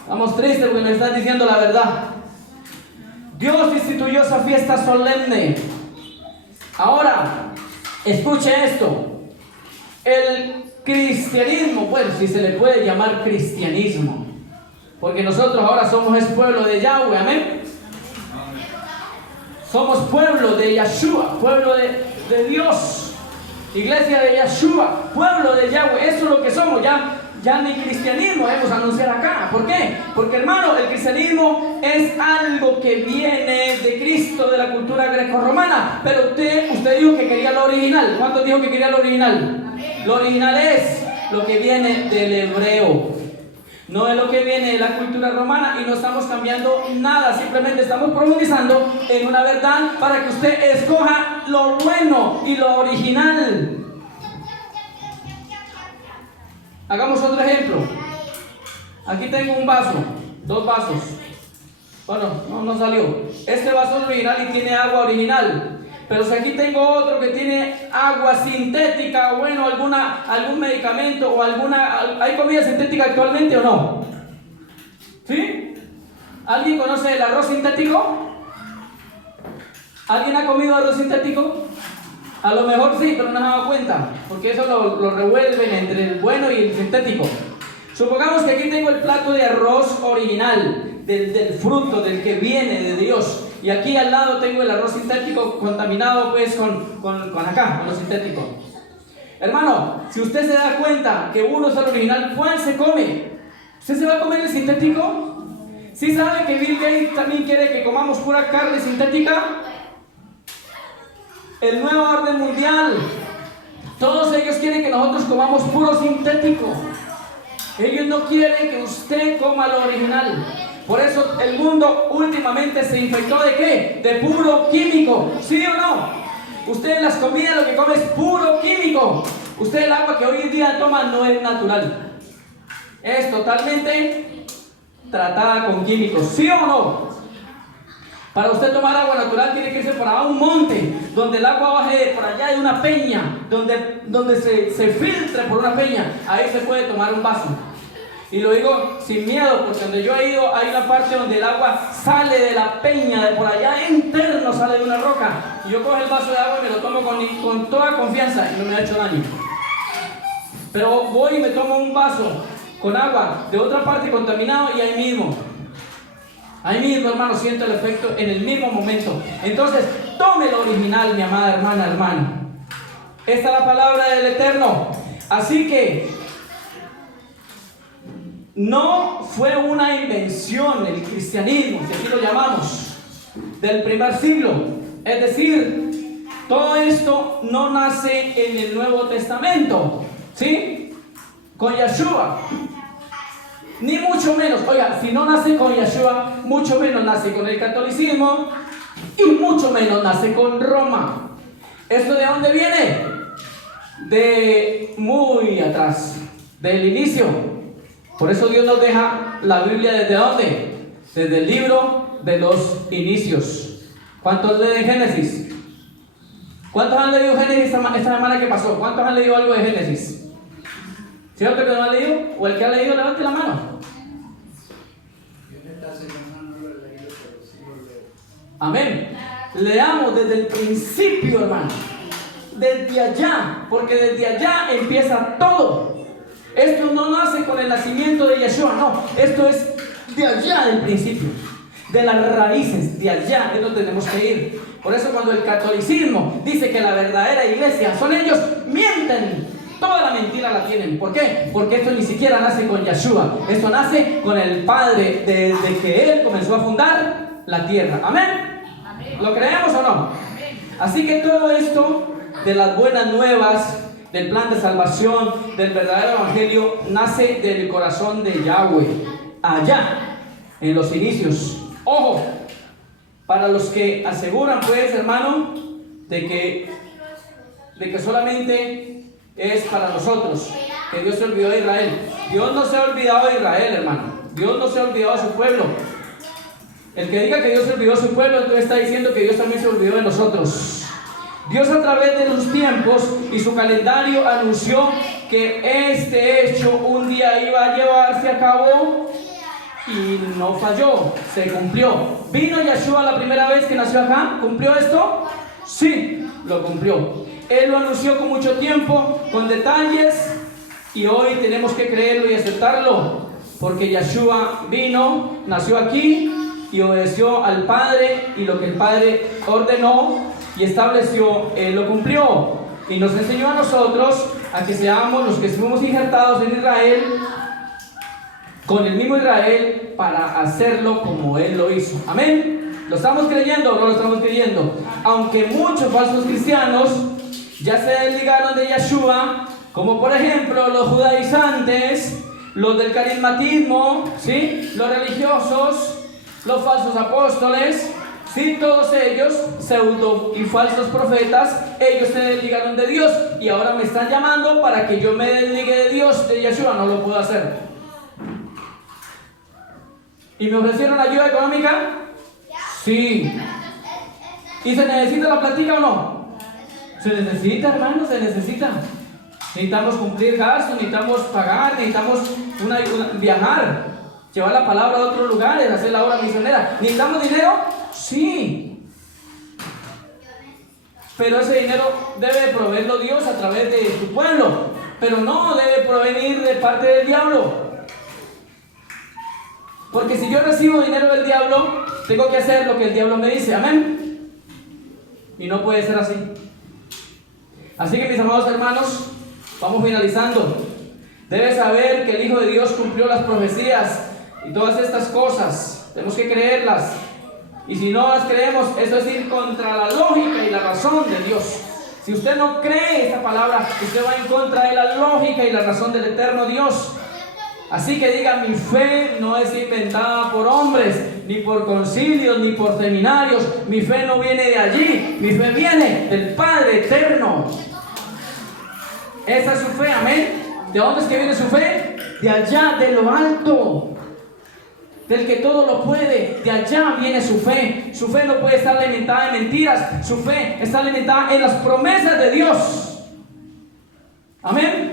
Estamos tristes porque nos están diciendo la verdad. Dios instituyó esa fiesta solemne. Ahora, escuche esto. El cristianismo, pues, si se le puede llamar cristianismo, porque nosotros ahora somos el pueblo de Yahweh, amén. Somos pueblo de Yeshua, pueblo de Dios, iglesia de Yeshua, pueblo de Yahweh. Eso es lo que somos. Ya ni cristianismo debemos anunciar acá. ¿Por qué? Porque, hermano, el cristianismo es algo que viene de Cristo, de la cultura grecorromana. Pero usted dijo que quería lo original. ¿Cuántos dijo que quería lo original? Amén. Lo original es lo que viene del hebreo. No es lo que viene de la cultura romana, y no estamos cambiando nada. Simplemente estamos profundizando en una verdad para que usted escoja lo bueno y lo original. Hagamos otro ejemplo. Aquí tengo un vaso, 2 vasos. Bueno, no salió. Este vaso es original y tiene agua original. Pero si aquí tengo otro que tiene agua sintética, o bueno, algún medicamento o ¿hay comida sintética actualmente o no? ¿Sí? ¿Alguien conoce el arroz sintético? ¿Alguien ha comido arroz sintético? A lo mejor sí, pero no se ha dado cuenta, porque eso lo revuelven entre el bueno y el sintético. Supongamos que aquí tengo el plato de arroz original, del fruto, del que viene de Dios. Y aquí al lado tengo el arroz sintético contaminado, pues, con lo sintético. Hermano, si usted se da cuenta que uno es el original, ¿cuál se come? ¿Usted se va a comer el sintético? ¿Sí sabe que Bill Gates también quiere que comamos pura carne sintética? El nuevo orden mundial, todos ellos quieren que nosotros comamos puro sintético. Ellos no quieren que usted coma lo original. Por eso el mundo últimamente se infectó ¿de qué? De puro químico. ¿Sí o no? Usted en las comidas lo que come es puro químico. Usted el agua que hoy en día toma no es natural. Es totalmente tratada con químicos. ¿Sí o no? Para usted tomar agua natural tiene que irse por allá a un monte, donde el agua baje por allá de una peña, donde se filtre por una peña. Ahí se puede tomar un vaso. Y lo digo sin miedo, porque donde yo he ido hay una parte donde el agua sale de la peña, de por allá interno, sale de una roca. Y yo cojo el vaso de agua y me lo tomo con toda confianza y no me ha hecho daño. Pero voy y me tomo un vaso con agua de otra parte contaminado y ahí mismo, hermano, siento el efecto en el mismo momento. Entonces, tome lo original, mi amada hermana, hermano. Esta es la palabra del Eterno. Así que no fue una invención el cristianismo, si así lo llamamos, del primer siglo. Es decir, todo esto no nace en el Nuevo Testamento, ¿sí? Con Yeshua. Ni mucho menos, oiga, si no nace con Yeshua, mucho menos nace con el catolicismo y mucho menos nace con Roma. ¿Esto de dónde viene? De muy atrás, del inicio. Por eso Dios nos deja la Biblia ¿desde dónde? Desde el libro de los inicios. ¿Cuántos leen Génesis? ¿Cuántos han leído Génesis esta semana que pasó? ¿Cuántos han leído algo de Génesis? ¿Cierto que no ha leído? ¿O el que ha leído, levante la mano? Amén. Leamos desde el principio, hermano. Desde allá, porque desde allá empieza todo. Esto no nace con el nacimiento de Yeshua, no. Esto es de allá del principio, de las raíces, de allá es donde tenemos que ir. Por eso cuando el catolicismo dice que la verdadera iglesia son ellos, mienten. Toda la mentira la tienen. ¿Por qué? Porque esto ni siquiera nace con Yeshua. Esto nace con el Padre desde que Él comenzó a fundar la tierra. ¿Amén? Amén. ¿Lo creemos o no? Amén. Así que todo esto de las buenas nuevas, del plan de salvación, del verdadero evangelio, nace del corazón de Yahweh. Allá, en los inicios. Ojo, para los que aseguran, pues, hermano, de que solamente es para nosotros, que Dios se olvidó de Israel. Dios no se ha olvidado de Israel, hermano. Dios no se ha olvidado de su pueblo. El que diga que Dios se olvidó de su pueblo, entonces está diciendo que Dios también se olvidó de nosotros. Dios, a través de los tiempos y su calendario, anunció que este hecho un día iba a llevarse a cabo y no falló, se cumplió. ¿Vino Yeshua la primera vez que nació acá? ¿Cumplió esto? Sí, lo cumplió. Él lo anunció con mucho tiempo, con detalles, y hoy tenemos que creerlo y aceptarlo, porque Yeshua vino, nació aquí y obedeció al Padre, y lo que el Padre ordenó y estableció, Él lo cumplió, y nos enseñó a nosotros a que seamos los que fuimos injertados en Israel, con el mismo Israel, para hacerlo como Él lo hizo. Amén. ¿Lo estamos creyendo o no lo estamos creyendo? Aunque muchos falsos cristianos ya se desligaron de Yeshua, como por ejemplo los judaizantes, los del carismatismo, ¿sí? Los religiosos, los falsos apóstoles, ¿sí? Todos ellos, pseudo y falsos profetas, ellos se desligaron de Dios y ahora me están llamando para que yo me desligue de Dios, de Yeshua. No lo puedo hacer. ¿Y me ofrecieron ayuda económica? Sí. ¿Y se necesita la plática o no? Se necesita, hermano, se necesita. Necesitamos cumplir gastos, necesitamos pagar, necesitamos viajar, llevar la palabra a otros lugares, hacer la obra misionera. ¿Necesitamos dinero? Sí. Pero ese dinero debe proveerlo Dios a través de su pueblo, pero no debe provenir de parte del diablo. Porque si yo recibo dinero del diablo, tengo que hacer lo que el diablo me dice. Amén. Y no puede ser así. Así que, mis amados hermanos, vamos finalizando. Debes saber que el Hijo de Dios cumplió las profecías y todas estas cosas. Tenemos que creerlas. Y si no las creemos, eso es ir contra la lógica y la razón de Dios. Si usted no cree esta palabra, usted va en contra de la lógica y la razón del eterno Dios. Así que diga, mi fe no es inventada por hombres, ni por concilios, ni por seminarios. Mi fe no viene de allí, mi fe viene del Padre eterno. Esa es su fe, amén. ¿De dónde es que viene su fe? De allá, de lo alto, del que todo lo puede. De allá viene su fe. Su fe no puede estar alimentada en mentiras. Su fe está alimentada en las promesas de Dios. Amén.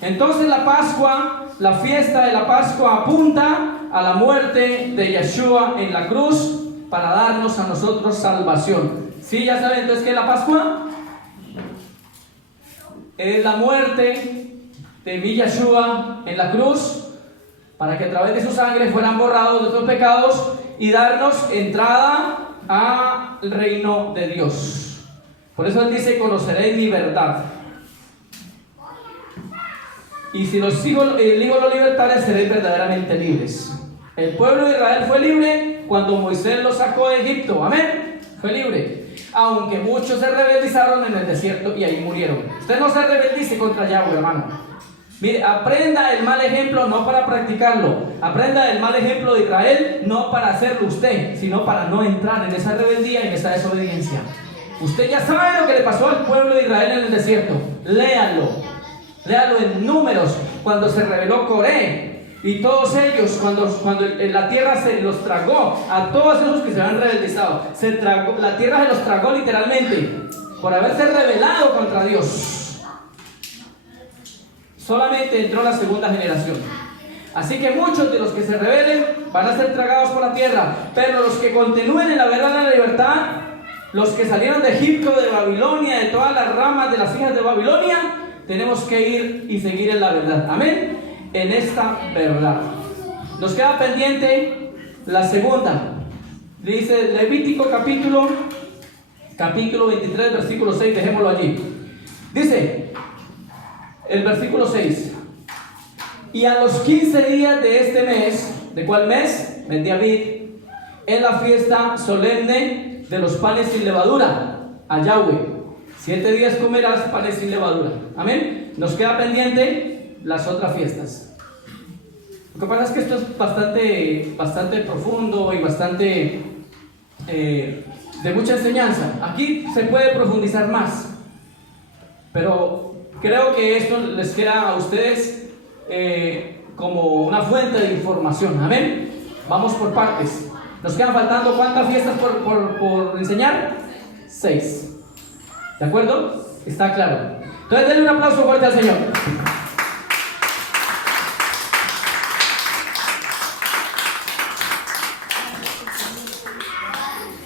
Entonces la Pascua, la fiesta de la Pascua, apunta a la muerte de Yeshua en la cruz para darnos a nosotros salvación. ¿Sí? ¿Ya saben entonces qué es la Pascua? Es la muerte de mi Yeshua en la cruz, para que a través de su sangre fueran borrados nuestros pecados y darnos entrada al reino de Dios. Por eso Él dice: conoceréis mi verdad. Y si el Hijo lo libertare, seréis verdaderamente libres. El pueblo de Israel fue libre cuando Moisés lo sacó de Egipto. Amén. Fue libre. Aunque muchos se rebelizaron en el desierto y ahí murieron. Usted no se rebeldice contra Yahweh, hermano. Mire, aprenda el mal ejemplo no para practicarlo. Aprenda el mal ejemplo de Israel no para hacerlo usted, sino para no entrar en esa rebeldía y en esa desobediencia. Usted ya sabe lo que le pasó al pueblo de Israel en el desierto. Léalo. Léalo en Números, cuando se rebeló Coré y todos ellos, cuando la tierra se los tragó, a todos esos que se habían rebeldizado, la tierra se los tragó literalmente por haberse rebelado contra Dios. Solamente entró la segunda generación. Así que muchos de los que se rebelen van a ser tragados por la tierra, pero los que continúen en la verdadera libertad, los que salieron de Egipto, de Babilonia, de todas las ramas de las hijas de Babilonia, tenemos que ir y seguir en la verdad. Amén. En esta verdad. Nos queda pendiente la segunda. Dice Levítico capítulo 23, versículo 6. Dejémoslo allí. Dice el versículo 6: y a los 15 días de este mes, ¿de cuál mes? Mes de Abib, es la fiesta solemne de los panes sin levadura a Yahweh. 7 días comerás panes sin levadura. Amén. Nos queda pendiente las otras fiestas. Lo que pasa es que esto es bastante profundo y bastante de mucha enseñanza. Aquí se puede profundizar más, pero creo que esto les queda a ustedes como una fuente de información. Amén. Vamos por partes. Nos quedan faltando ¿cuántas fiestas por enseñar? 6. ¿De acuerdo? Está claro. Entonces denle un aplauso fuerte al Señor.